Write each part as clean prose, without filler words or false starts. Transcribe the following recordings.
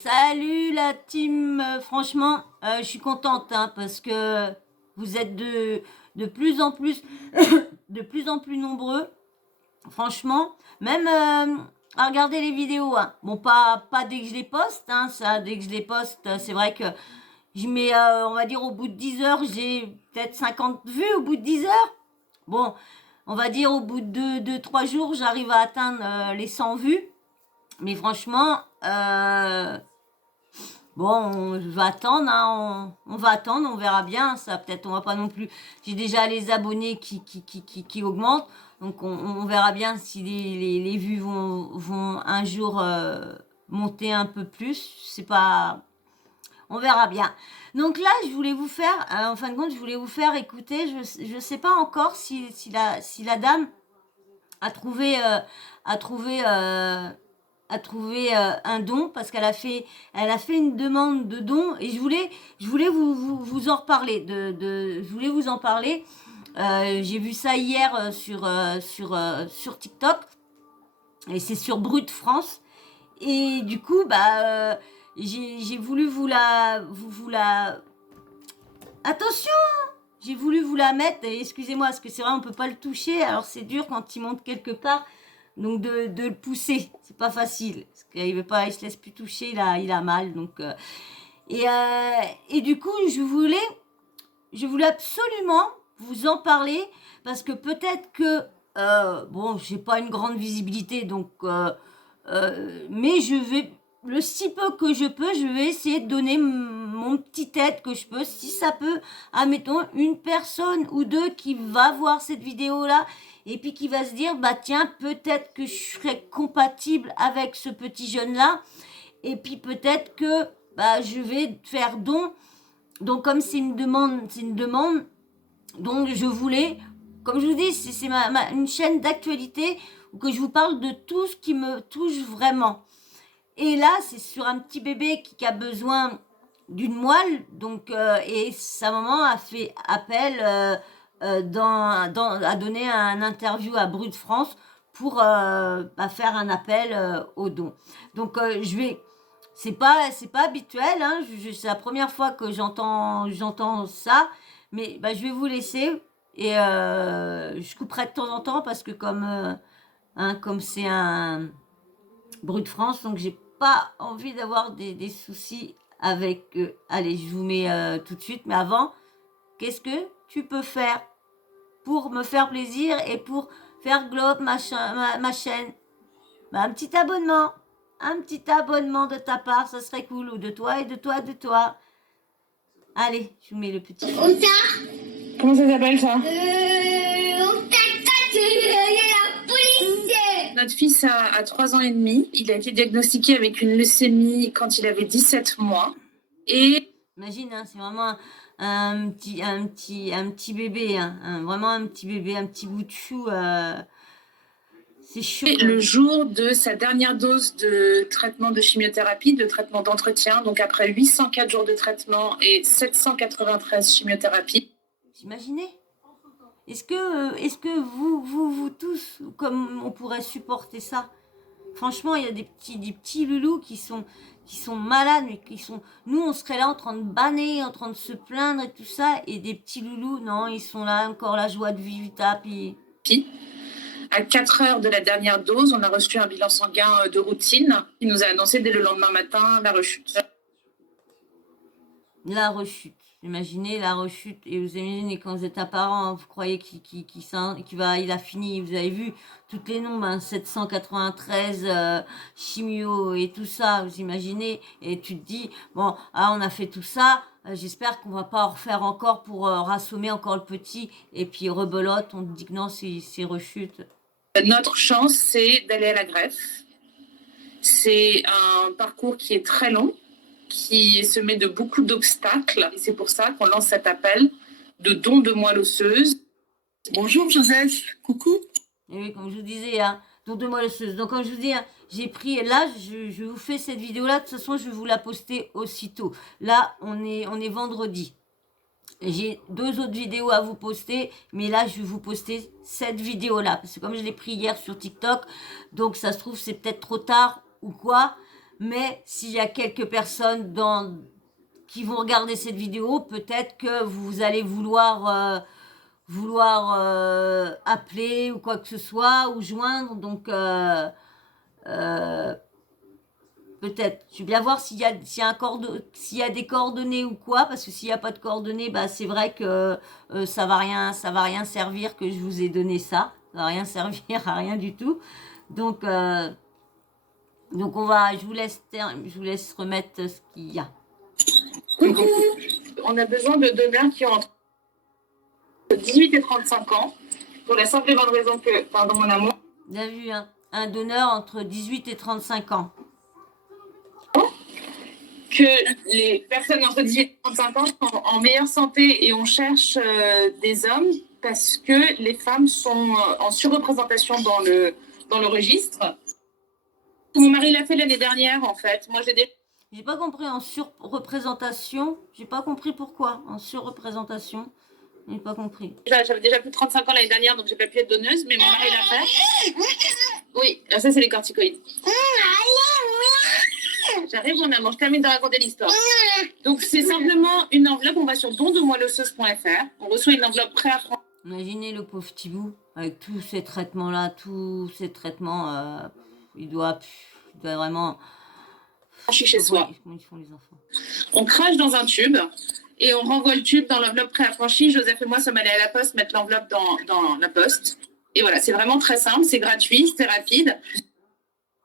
Salut la team, franchement, je suis contente parce que vous êtes de plus en plus, de plus en plus nombreux. Franchement, même à regarder les vidéos. Bon, pas dès que je les poste, ça, dès que je les poste, c'est vrai que je mets, on va dire, au bout de 10 heures, j'ai peut-être 50 vues au bout de 10 heures. Bon, on va dire au bout de 2 3 jours, j'arrive à atteindre les 100 vues. Mais franchement, bon, on va attendre, on va attendre, on verra bien. Ça, peut-être, on va pas non plus. J'ai déjà les abonnés qui augmentent, donc on verra bien si les vues vont un jour monter un peu plus. C'est pas, on verra bien. Donc là, je voulais vous faire, en fin de compte, je voulais vous faire écouter. Je sais pas encore si la dame a trouvé a trouvé a trouvé un don parce elle a fait une demande de don et je voulais vous en reparler je voulais vous en parler. J'ai vu ça hier sur TikTok et c'est sur Brut France et du coup j'ai voulu vous la attention, j'ai voulu vous la mettre, et excusez-moi, parce que c'est vrai, on peut pas le toucher, alors c'est dur quand il monte quelque part, donc de le pousser, c'est pas facile, parce qu'il veut pas, il se laisse plus toucher, il a mal, donc et du coup, je voulais absolument vous en parler, parce que peut-être que, bon, j'ai pas une grande visibilité, donc, mais je vais, le si peu que je peux, je vais essayer de donner mon petit aide que je peux, si ça peut, admettons, une personne ou deux qui va voir cette vidéo-là, et puis qui va se dire, bah tiens, peut-être que je serai compatible avec ce petit jeune-là, et puis peut-être que bah, je vais faire don. Donc comme c'est une demande, donc je voulais, comme je vous dis, c'est une chaîne d'actualité où que je vous parle de tout ce qui me touche vraiment. Et là, c'est sur un petit bébé qui a besoin d'une moelle, donc et sa maman a fait appel a donné un interview à Brut France pour faire un appel aux dons. Donc c'est pas habituel, c'est la première fois que j'entends ça, mais je vais vous laisser et je couperai de temps en temps parce que comme c'est un Brut France, donc j'ai pas envie d'avoir des soucis avec eux. Allez, je vous mets tout de suite, mais avant, qu'est-ce que tu peux faire pour me faire plaisir et pour faire globe ma chaîne? Un petit abonnement de ta part, ça serait cool, ou de toi et de toi, de toi. Allez, je vous mets le petit. Comment ça s'appelle ça? Notre fils a 3 ans et demi. Il a été diagnostiqué avec une leucémie quand il avait 17 mois. Et imagine, c'est vraiment un petit bébé, vraiment un petit bébé, un petit bout de chou. C'est chaud. Le jour de sa dernière dose de traitement de chimiothérapie, de traitement d'entretien, donc après 804 jours de traitement et 793 chimiothérapies. Vous imaginez? Est-ce que vous tous, comme on pourrait supporter ça? Franchement, il y a des petits loulous qui sont malades, mais nous, on serait là en train de banner, en train de se plaindre et tout ça, et des petits loulous, non, ils sont là, encore la joie de vivre, tapis. À 4 heures de la dernière dose, on a reçu un bilan sanguin de routine qui nous a annoncé dès le lendemain matin la rechute. La rechute. Imaginez la rechute. Et vous imaginez quand vous êtes un parent, vous croyez il a fini. Vous avez vu toutes les nombres, 793 chimio et tout ça. Vous imaginez. Et tu te dis, bon, on a fait tout ça. J'espère qu'on va pas en refaire encore pour rassommer encore le petit. Et puis rebelote, on te dit que non, c'est rechute. Notre chance, c'est d'aller à la greffe. C'est un parcours qui est très long, qui est semé de beaucoup d'obstacles. Et c'est pour ça qu'on lance cet appel de don de moelle osseuse. Bonjour Joseph, coucou. Et oui, comme je vous disais, don de moelle osseuse. Donc comme je vous dis, j'ai pris, là, je vous fais cette vidéo-là. De toute façon, je vais vous la poster aussitôt. Là, on est vendredi. J'ai 2 autres vidéos à vous poster, mais là, je vais vous poster cette vidéo-là. Parce que comme je l'ai pris hier sur TikTok, donc ça se trouve, c'est peut-être trop tard ou quoi. Mais s'il y a quelques personnes qui vont regarder cette vidéo, peut-être que vous allez vouloir appeler ou quoi que ce soit, ou joindre. Donc, peut-être. Je vais bien voir s'il y a des coordonnées ou quoi, parce que s'il n'y a pas de coordonnées, bah, c'est vrai que ça va rien servir que je vous ai donné ça. Ça va rien servir à rien du tout. Donc, je vous laisse remettre ce qu'il y a. Coucou. On a besoin de donneurs qui ont entre 18 et 35 ans, pour la simple et bonne raison que, pardon mon amour, Bien vu, hein. Un donneur entre 18 et 35 ans. que les personnes entre 18 et 35 ans sont en meilleure santé et on cherche des hommes parce que les femmes sont en surreprésentation dans le registre. Mon mari l'a fait l'année dernière en fait. Moi J'ai pas compris en surreprésentation. J'ai pas compris pourquoi. En surreprésentation. J'ai pas compris. J'avais déjà plus de 35 ans l'année dernière, donc j'ai pas pu être donneuse, mais mon mari l'a fait. Oui, alors ça c'est les corticoïdes. J'arrive mon amour, je termine de raconter l'histoire. Donc c'est simplement une enveloppe, on va sur dondemoileosseuse.fr, on reçoit une enveloppe prêt à prendre. Imaginez le pauvre petit bout, avec tous ces traitements-là, il doit vraiment... Chez soi. Comment ils font les enfants? On crache dans un tube et on renvoie le tube dans l'enveloppe préaffranchie. Joseph et moi sommes allés à la poste mettre l'enveloppe dans la poste. Et voilà, c'est vraiment très simple, c'est gratuit, c'est rapide.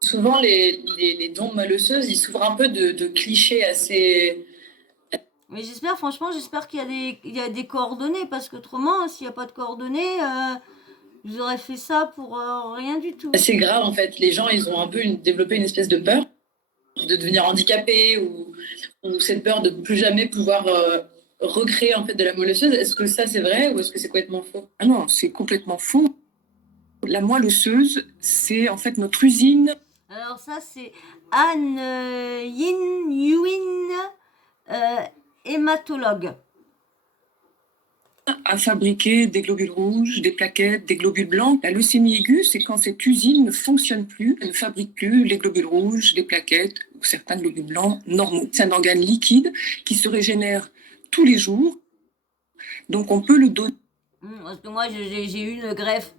Souvent, les dons de moelle osseuse, ils s'ouvrent un peu de clichés assez... Mais franchement, j'espère qu'il y a des coordonnées, parce qu'autrement, s'il n'y a pas de coordonnées, vous aurez fait ça pour rien du tout. assez grave, en fait. Les gens, ils ont un peu développé une espèce de peur de devenir handicapés ou cette peur de plus jamais pouvoir recréer en fait de la moelle osseuse. Est-ce que ça, c'est vrai ou est-ce que c'est complètement faux? Ah non, c'est complètement faux. La moelle osseuse, c'est en fait notre usine. Alors ça, c'est Anne Yin Yuin, hématologue. À fabriquer des globules rouges, des plaquettes, des globules blancs. La leucémie aiguë, c'est quand cette usine ne fonctionne plus, elle ne fabrique plus les globules rouges, les plaquettes ou certains globules blancs normaux. C'est un organe liquide qui se régénère tous les jours, donc on peut le donner. Parce que moi, j'ai eu une greffe.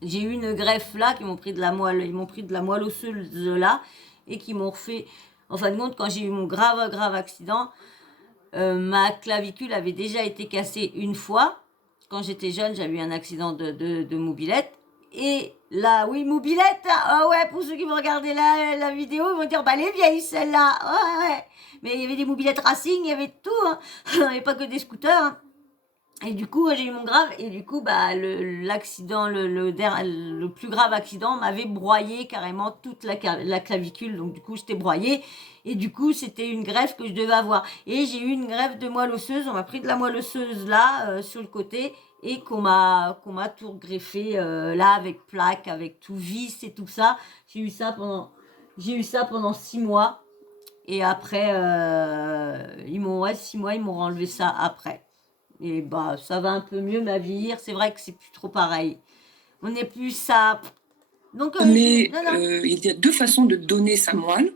J'ai eu une greffe là, ils m'ont pris de la moelle osseuse là, et qui m'ont refait... En fin de compte, quand j'ai eu mon grave accident, ma clavicule avait déjà été cassée une fois. Quand j'étais jeune, j'avais eu un accident de mobilette. Et là, oui, mobilette, oh ouais, pour ceux qui vont regarder la vidéo, ils vont dire, bah, elle est vieille celle-là. Ouais. Mais il y avait des mobilettes racing, il y avait tout. Hein. Il n'y avait pas que des scooters. Hein. Et du coup, j'ai eu mon grave. Et du coup, bah, l'accident, le plus grave accident m'avait broyé carrément toute la clavicule. Donc, du coup, j'étais broyée. Et du coup, c'était une greffe que je devais avoir. Et j'ai eu une greffe de moelle osseuse. On m'a pris de la moelle osseuse là, sur le côté. Et qu'on m'a tout greffé là, avec plaques, avec tout vis et tout ça. J'ai eu ça pendant 6 mois. Et après, 6 mois, ils m'ont enlevé ça après. Et bah, ça va un peu mieux ma vie. C'est vrai que c'est plus trop pareil. On n'est plus ça. Donc, Mais il y a deux façons de donner sa moelle.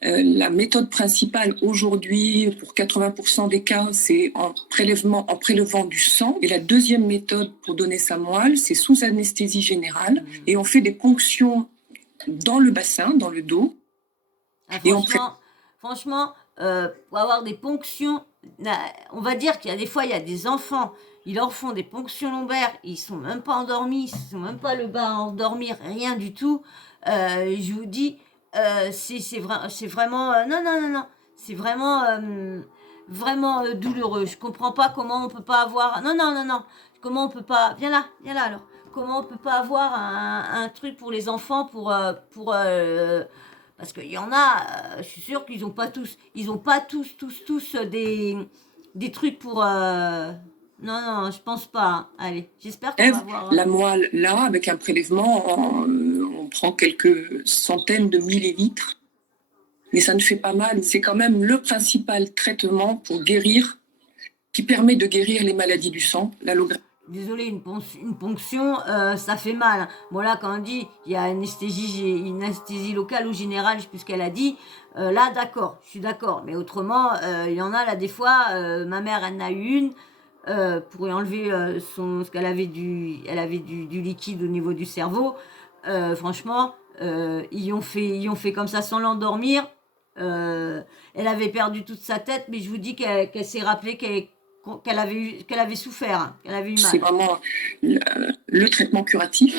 La méthode principale aujourd'hui, pour 80% des cas, c'est en prélevant du sang. Et la deuxième méthode pour donner sa moelle, c'est sous anesthésie générale. Et on fait des ponctions dans le bassin, dans le dos. Ah, franchement, pour avoir des ponctions, on va dire qu'il y a des fois, il y a des enfants, ils leur font des ponctions lombaires, ils sont même pas endormis, ils sont même pas le bas à endormir, rien du tout. Je vous dis, c'est vraiment, non, c'est vraiment douloureux. Je comprends pas comment on peut pas avoir, non, comment on peut pas, viens là alors, comment on peut pas avoir un truc pour les enfants parce qu'il y en a, je suis sûre qu'ils n'ont pas tous, des trucs pour... Non, je pense pas. Hein. Allez, j'espère qu'on va voir... La moelle, là, avec un prélèvement, on prend quelques centaines de millilitres, mais ça ne fait pas mal. C'est quand même le principal traitement pour guérir, qui permet de guérir les maladies du sang, l'allographie. Désolée, une ponction, ça fait mal, hein. Bon là, quand on dit il y a une anesthésie locale ou générale, je sais plus ce qu'elle a dit, là d'accord, je suis d'accord. Mais autrement, il y en a là des fois, ma mère elle en a eu une, pour lui enlever parce qu'elle avait du liquide au niveau du cerveau. Franchement, ils ont fait comme ça sans l'endormir. Elle avait perdu toute sa tête, mais je vous dis qu'elle s'est rappelée qu'elle avait souffert, hein, qu'elle avait eu C'est mal. vraiment le traitement curatif.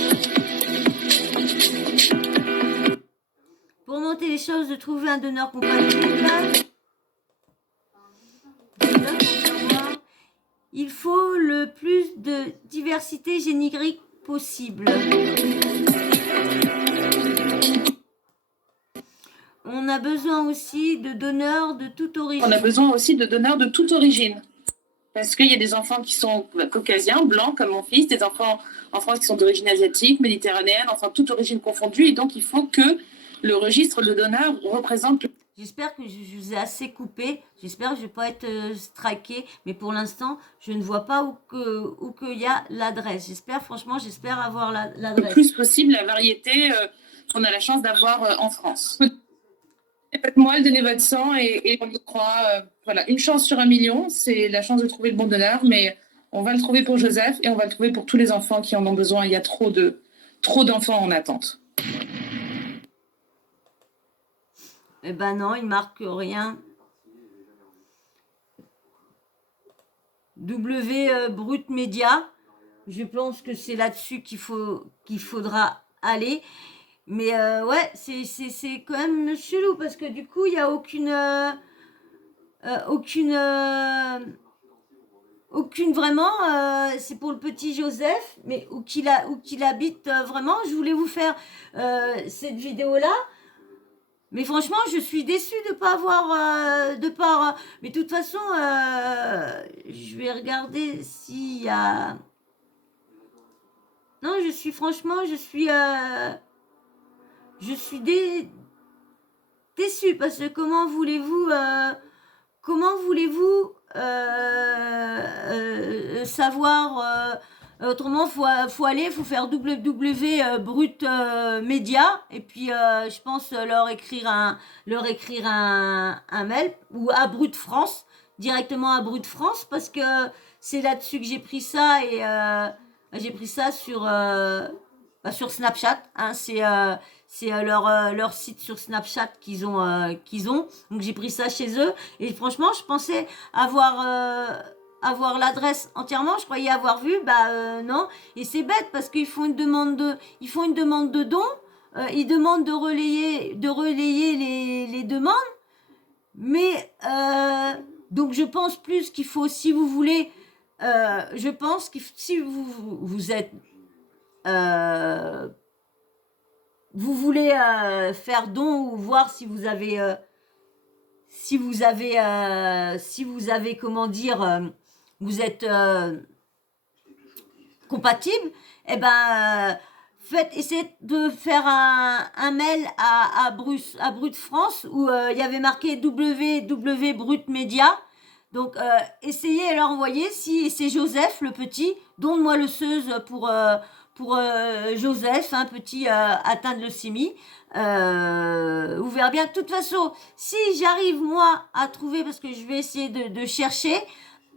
Pour monter les choses, de trouver un donneur compatible, il faut le plus de diversité génétique possible. On a besoin aussi de donneurs de toute origine. On a besoin aussi de donneurs de toute origine. Parce qu'il y a des enfants qui sont caucasiens, blancs, comme mon fils, des enfants en France qui sont d'origine asiatique, méditerranéenne, enfin toute origine confondue. Et donc, il faut que le registre de donneurs représente... J'espère que je vous ai assez coupé. J'espère que je ne vais pas être striké. Mais pour l'instant, je ne vois pas où qu'il y a l'adresse. J'espère avoir l'adresse. Le plus possible la variété qu'on a la chance d'avoir en France. Faites-moi, donnez votre sang et on y croit. Voilà, une chance sur 1 million, c'est la chance de trouver le bon donneur, mais on va le trouver pour Joseph et on va le trouver pour tous les enfants qui en ont besoin. Il y a trop d'enfants en attente. Eh ben non, il marque rien. Brut Média, je pense que c'est là-dessus qu'il faudra aller. Mais ouais, c'est quand même chelou parce que du coup, il n'y a aucune vraiment, c'est pour le petit Joseph, mais où qu'il habite vraiment. Je voulais vous faire cette vidéo-là. Mais franchement, je suis déçue de pas avoir, mais de toute façon, je vais regarder s'il y a... Non, je suis déçue parce que comment voulez-vous savoir autrement faut faire brut média et puis je pense leur écrire un mail ou à Brut France, directement à Brut France, parce que c'est là-dessus que j'ai pris ça et j'ai pris ça sur Snapchat, hein. C'est leur site sur Snapchat qu'ils ont. Donc j'ai pris ça chez eux. Et franchement, je pensais avoir l'adresse entièrement. Je croyais avoir vu. Non. Et c'est bête parce qu'ils font une demande de don. Ils demandent de relayer les demandes. Mais donc je pense plus qu'il faut, si vous voulez, je pense que si vous êtes vous voulez faire don ou voir si vous avez comment dire, vous êtes compatible, eh ben essayez de faire un mail à Brut France où il y avait marqué Brut Média. Donc essayez de leur envoyer. Si c'est Joseph le petit, donne-moi le seuse pour Joseph, un petit atteint de leucémie. Vous verrez bien. De toute façon, si j'arrive moi à trouver, parce que je vais essayer de chercher,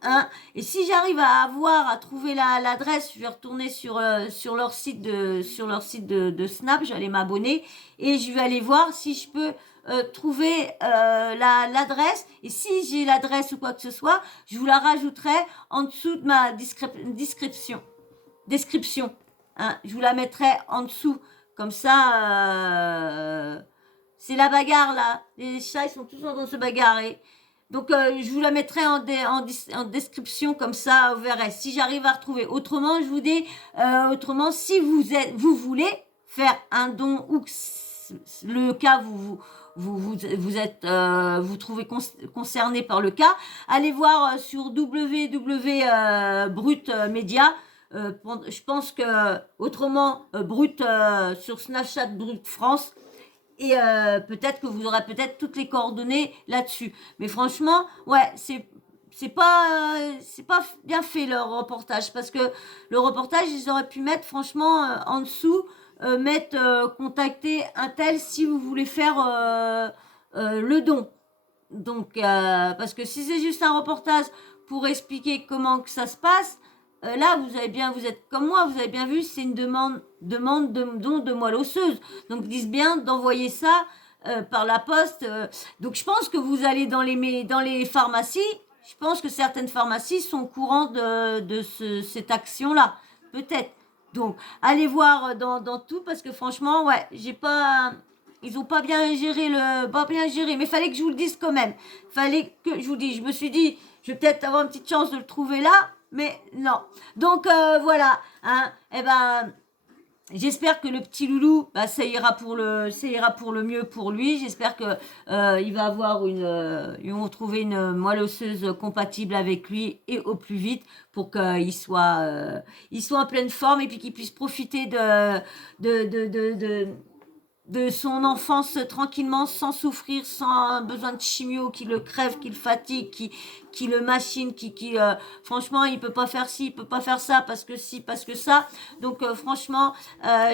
hein, et si j'arrive à trouver l'adresse, je vais retourner sur leur site de Snap, je vais aller m'abonner et je vais aller voir si je peux trouver l'adresse, et si j'ai l'adresse ou quoi que ce soit, je vous la rajouterai en dessous de ma description. Hein, je vous la mettrai en dessous, comme ça c'est la bagarre là, les chats ils sont tous en train de se bagarrer, donc je vous la mettrai en description, comme ça vous verrez si j'arrive à retrouver. Autrement, je vous dis, si vous voulez faire un don, ou le cas vous êtes vous trouvez concerné par le cas, allez voir sur Brut Média. Je pense que autrement Brut sur Snapchat Brut France, et peut-être que vous aurez toutes les coordonnées là-dessus. Mais franchement, ouais, c'est pas bien fait leur reportage, parce que le reportage, ils auraient pu mettre franchement en dessous, mettre contacter un tel si vous voulez faire le don. Donc, parce que si c'est juste un reportage pour expliquer comment que ça se passe, là, vous êtes comme moi, vous avez bien vu, c'est une demande de don de moelle osseuse. Donc, ils disent bien d'envoyer ça par la poste. Donc, je pense que vous allez dans les pharmacies. Je pense que certaines pharmacies sont au courant de cette action-là. Peut-être. Donc, allez voir dans tout, parce que franchement, ouais, ils ont pas bien géré mais fallait que je vous le dise quand même. Fallait que je vous dise. Je me suis dit, je vais peut-être avoir une petite chance de le trouver là, mais non. Donc voilà, hein. Eh ben, j'espère que le petit loulou, bah, ça ira pour le mieux pour lui. J'espère que il va avoir ils vont trouver une moelle osseuse compatible avec lui et au plus vite pour qu'il soit en pleine forme et puis qu'il puisse profiter de son enfance tranquillement, sans souffrir, sans besoin de chimio qui le crève, qui le fatigue, qui le machine, franchement, il peut pas faire ci, il peut pas faire ça, parce que ci, parce que ça. Donc, franchement,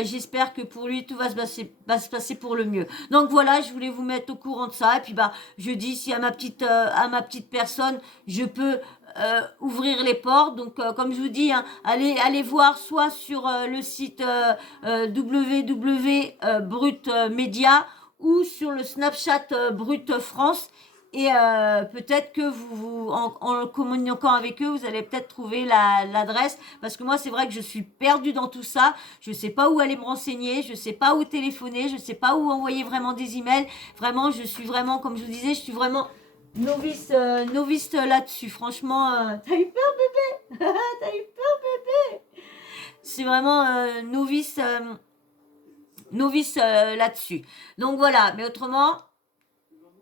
j'espère que pour lui, tout va se passer pour le mieux. Donc, voilà, je voulais vous mettre au courant de ça. Et puis, bah, je dis, si à ma petite personne, je peux ouvrir les portes. Donc, comme je vous dis, hein, allez voir soit sur le site www Brut Média ou sur le Snapchat Brut France. Et peut-être que en communiquant avec eux, vous allez peut-être trouver l'adresse. Parce que moi, c'est vrai que je suis perdue dans tout ça. Je sais pas où aller me renseigner. Je sais pas où téléphoner. Je sais pas où envoyer vraiment des emails. Vraiment, je suis vraiment, comme je vous disais, je suis vraiment novice là-dessus. Franchement, t'as eu peur, bébé? T'as eu peur, bébé? C'est vraiment novice là-dessus. Donc voilà, mais autrement,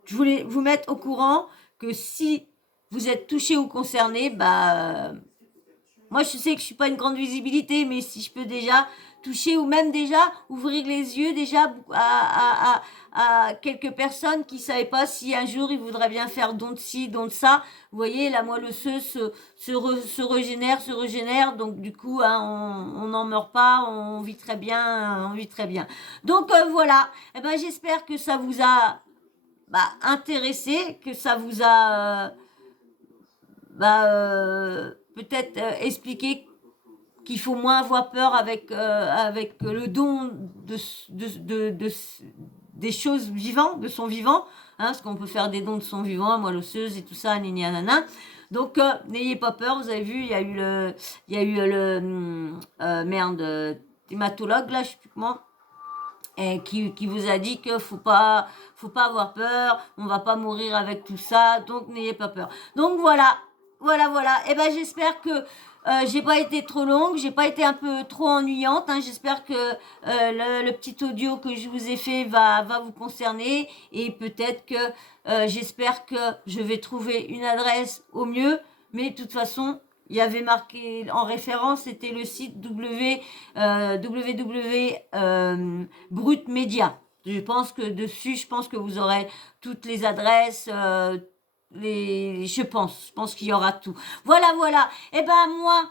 je voulais vous mettre au courant que si vous êtes touché ou concerné, bah moi je sais que je suis pas une grande visibilité, mais si je peux déjà toucher ou même déjà ouvrir les yeux déjà à quelques personnes qui savaient pas si un jour ils voudraient bien faire don de ci, don de ça. Vous voyez, la moelle osseuse se régénère, donc du coup hein, on n'en meurt pas, on vit très bien, Donc voilà, eh ben j'espère que ça vous a intéressé, que ça vous a peut-être expliqué qu'il faut moins avoir peur avec le don des choses vivantes, de son vivant, hein, parce qu'on peut faire des dons de son vivant, moelle osseuse et tout ça, nana. Donc n'ayez pas peur, vous avez vu, il y a eu le hématologue là, je sais plus comment, et qui vous a dit que faut pas avoir peur, on va pas mourir avec tout ça, donc n'ayez pas peur. Donc voilà. Et ben j'espère que j'ai pas été trop longue, j'ai pas été un peu trop ennuyante, hein. J'espère que le petit audio que je vous ai fait va vous concerner, et peut-être que j'espère que je vais trouver une adresse au mieux, mais de toute façon il y avait marqué en référence, c'était le site www Brut Média. Je pense que vous aurez toutes les adresses, je pense qu'il y aura tout. Voilà. Eh ben moi,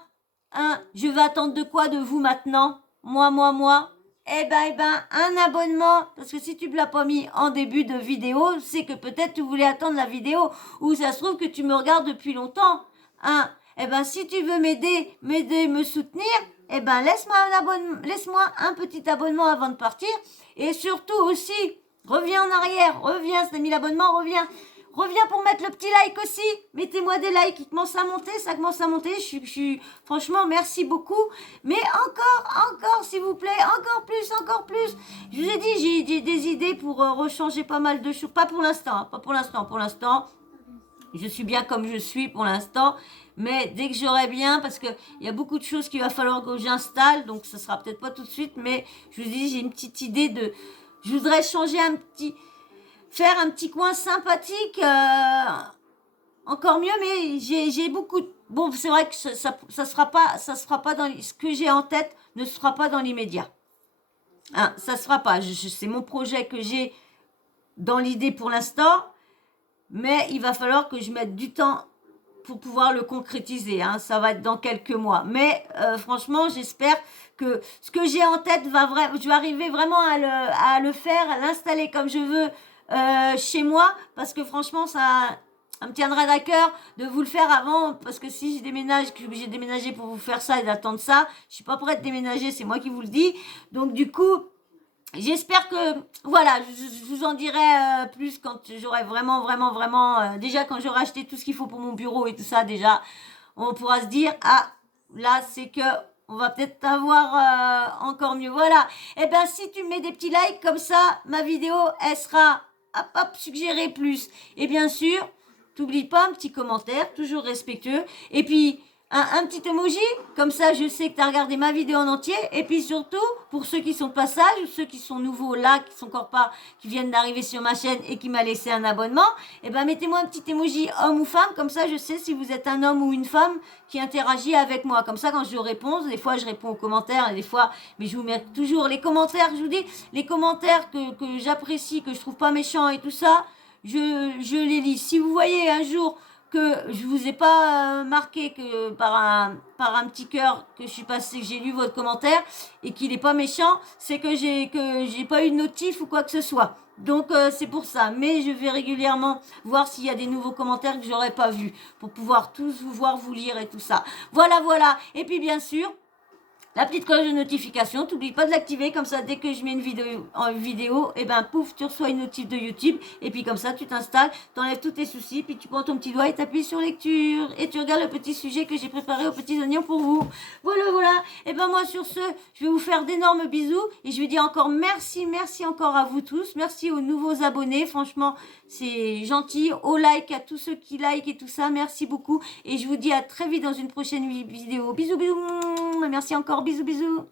hein, je vais attendre de quoi de vous maintenant? Moi. Eh ben, un abonnement, parce que si tu me l'as pas mis en début de vidéo, c'est que peut-être tu voulais attendre la vidéo, ou ça se trouve que tu me regardes depuis longtemps, hein. Eh ben, si tu veux m'aider, me soutenir, eh ben, laisse-moi un petit abonnement avant de partir, et surtout aussi, reviens en arrière, si t'as mis l'abonnement, reviens pour mettre le petit like aussi. Mettez-moi des likes, ça commence à monter. Je suis, franchement, merci beaucoup. Mais encore, s'il vous plaît, encore plus. Je vous ai dit, j'ai des idées pour rechanger pas mal de choses. Pas pour l'instant. Pour l'instant, je suis bien comme je suis pour l'instant. Mais dès que j'aurai bien, parce que il y a beaucoup de choses qu'il va falloir que j'installe, donc ça sera peut-être pas tout de suite, mais je vous dis, j'ai une petite idée je voudrais changer faire un petit coin sympathique, encore mieux, mais j'ai beaucoup bon, c'est vrai que ça sera pas dans ce que j'ai en tête, ne sera pas dans l'immédiat, hein, ça sera pas, c'est mon projet que j'ai dans l'idée pour l'instant, mais il va falloir que je mette du temps pour pouvoir le concrétiser, hein. Ça va être dans quelques mois. Mais franchement, j'espère que ce que j'ai en tête je vais arriver vraiment à le faire, à l'installer comme je veux chez moi, parce que franchement, ça me tiendrait à cœur de vous le faire avant, parce que si je déménage, que je suis obligée de déménager pour vous faire ça et d'attendre ça, je suis pas prête de déménager, c'est moi qui vous le dis. Donc du coup, j'espère que, voilà, je vous en dirai plus quand j'aurai vraiment, déjà quand j'aurai acheté tout ce qu'il faut pour mon bureau et tout ça, déjà, on pourra se dire, ah, là, c'est que on va peut-être avoir encore mieux. Voilà. Et ben, si tu mets des petits likes comme ça, ma vidéo, elle sera, hop, suggérée plus. Et bien sûr, t'oublies pas un petit commentaire, toujours respectueux. Et puis, un petit emoji, comme ça je sais que tu as regardé ma vidéo en entier. Et puis surtout, pour ceux qui sont de passage ou ceux qui sont nouveaux là, qui sont encore pas, qui viennent d'arriver sur ma chaîne et qui m'a laissé un abonnement, et ben mettez-moi un petit emoji homme ou femme, comme ça je sais si vous êtes un homme ou une femme qui interagit avec moi. Comme ça quand je réponds, des fois je réponds aux commentaires et des fois, mais je vous mets toujours les commentaires, je vous dis, les commentaires que j'apprécie, que je trouve pas méchants et tout ça, je les lis. Si vous voyez un jour que je vous ai pas marqué que par un petit cœur que je suis passé, que j'ai lu votre commentaire et qu'il est pas méchant, c'est que j'ai pas eu de notif ou quoi que ce soit. Donc c'est pour ça. Mais je vais régulièrement voir s'il y a des nouveaux commentaires que j'aurais pas vus pour pouvoir tous vous voir, vous lire et tout ça. Voilà. Et puis bien sûr, la petite cloche de notification, t'oublies pas de l'activer, comme ça dès que je mets une vidéo, et ben pouf, tu reçois une notif de YouTube, et puis comme ça tu t'installes, t'enlèves tous tes soucis, puis tu prends ton petit doigt et t'appuies sur lecture, et tu regardes le petit sujet que j'ai préparé aux petits oignons pour vous. Voilà. Et ben moi sur ce, je vais vous faire d'énormes bisous, et je vais dire encore merci encore à vous tous, merci aux nouveaux abonnés, franchement c'est gentil, au like, à tous ceux qui like et tout ça, merci beaucoup, et je vous dis à très vite dans une prochaine vidéo. Bisous, merci encore. Bisous.